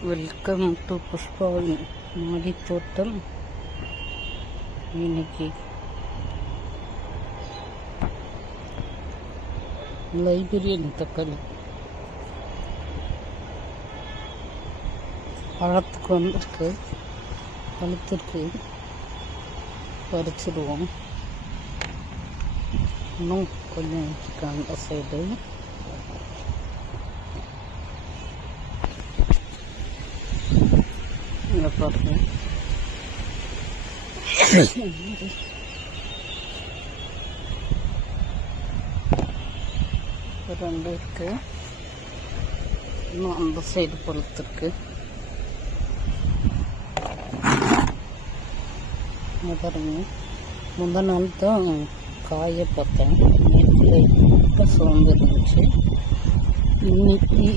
Welcome to புஷ்பாவின் மாடித்தோட்டம் இன்னைக்கு librarian தக்காளி பழத்துக்கு வந்திருக்கு. பழுத்திருக்கு. பறிச்சிடுவோம். இன்னும் கொஞ்சம் வச்சுருக்காங்க சைடு இங்கே பாருங்க ரெண்டு இருக்கு இன்னும் அந்த சைடு பழுத்திருக்கு பாருங்க முந்த நாள் தான் காய பார்த்தேன் நேற்று சோர்ந்து இருந்துச்சு இன்னைக்கு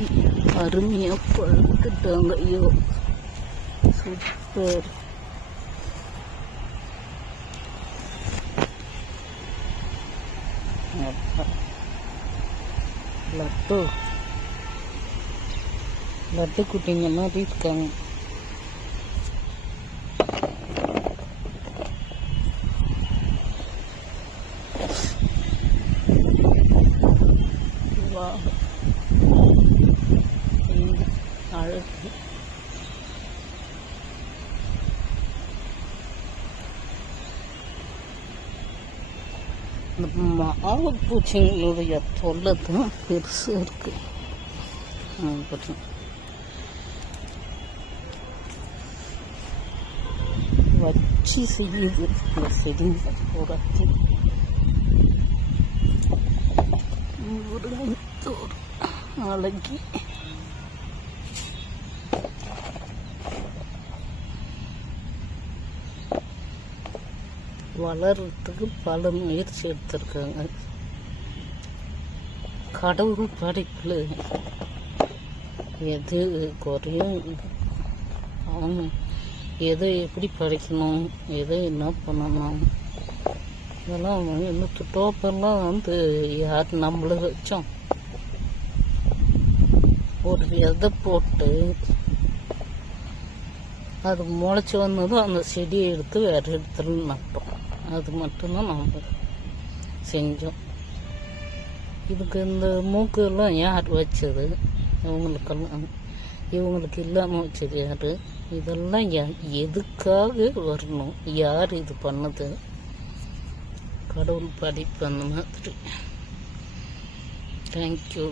அருமையாக பழுத்துட்டாங்க ஐயோ சூப்பர். லட்டு. லட்டு குட்டிங்க மாதிரி இருக்காங்க. வா அழகு இந்த மாவு பூச்சிங்களுடைய தொல்லை தான் பெருசாக இருக்கு. வச்சு செய்யுது. இந்த செடிங்க பூராத்தி முருங்கத்தோடு அழகி வளர்றதுக்கு பல முயற்சி எடுத்திருக்காங்க. கடவுள் படைப்பில் எது குறையும்? அவங்க எதை எப்படி படைக்கணும்? எதை என்ன பண்ணணும்? இதெல்லாம் வந்து டோப்பெல்லாம் வந்து யார் நம்மள வச்சோம்? ஒரு விதை போட்டு அது முளைச்சி வந்ததும் அந்த செடியை எடுத்து வேறு இடத்துல நட்டோம். அது மட்டும்தான் நாம் செஞ்சோம். இதுக்கு இந்த மூக்கெல்லாம் யார் வச்சது? இவங்களுக்கெல்லாம் இவங்களுக்கு இல்லாமல் வச்சது யார்? இதெல்லாம் யா- எதுக்காக வரணும்? யார் இது பண்ணது? கடவுள் படிப்பு அந்த மாதிரி. தேங்க்யூ